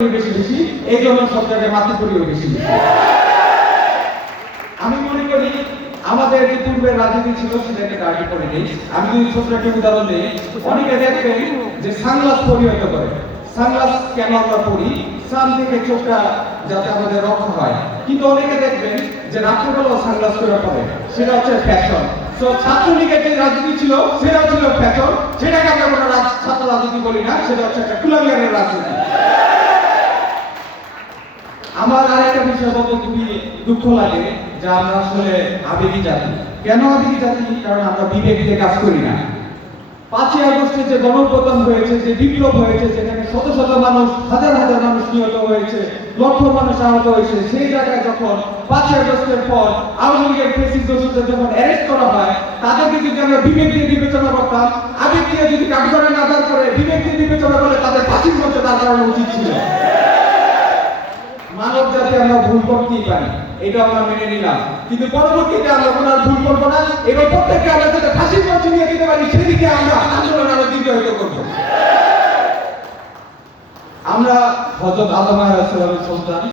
বেশি বেশি, এই জন্য সব জায়গায় মাতৃপরিও বেশি বেশি। আমি মনে করি আমাদের যে পূর্বের রাজনীতি ছিল সেটাকে দাঁড়িয়ে করে নেই। আমি যদি ছোট্ট একটা উদাহরণ দিই, অনেকে দেখবেন যে সানগ্লাস পরিহিত করে। সানগ্লাস কেন আমরা পরি? সান থেকে চোখটা যাতে আমাদের রক্ষা হয়। কিন্তু অনেকে দেখবেন যে রাত্রেবেলাও সানগ্লাস করে পরে, সেটা হচ্ছে ফ্যাশন। তো ছাত্রলীগের যে রাজনীতি ছিল সেটাও ছিল ফ্যাশন, সেটাকে আমরা ছাত্র রাজনীতি বলি না, সেটা হচ্ছে একটা কুলাঙ্গারের রাজনীতি। আমার আরেকটা বিষয় বলতে খুবই দুঃখ লাগে যে আমরা আসলে আবেগী জাতি। কেন আবেগী জাতি? কারণ আমরা বিবেক দিয়ে কাজ করি না। 5ই আগস্টে যে গণঅভ্যুত্থান হয়েছে, যে বিপ্লব হয়েছে, যেখানে শত শত মানুষ, হাজার হাজার মানুষ নিহত হয়েছে, লক্ষ মানুষ আহত হয়েছে, সেই জায়গায় যখন 5ই আগস্টের পর আওয়ামী লীগের প্রেসিডেন্টদের যখন অ্যারেস্ট করা হয়, তাদেরকে যদি আমরা বিবেক দিয়ে বিবেচনা করতাম, আবেগ দিয়ে যদি কাঠগড়ায় না দাঁড় করে বিবেক দিয়ে বিবেচনা করলে তাদের ফাঁসির মঞ্চে দাঁড় করানো উচিত ছিল। মানব জাতি আমরা ভুল করতেই পারি, এটা আমরা মেনে নিলাম, কিন্তু পরবর্তীতে আমরা কোনো আর ভুল করবো না। এবার প্রত্যেককে আমরা যাতে ফাঁসির মঞ্চে নিয়ে দিতে পারি সেদিকে আমরা আন্দোলন আরো দীর্ঘায়িত করবো। আমরা হযরত আদম আলাইহিস সালামের সন্তান।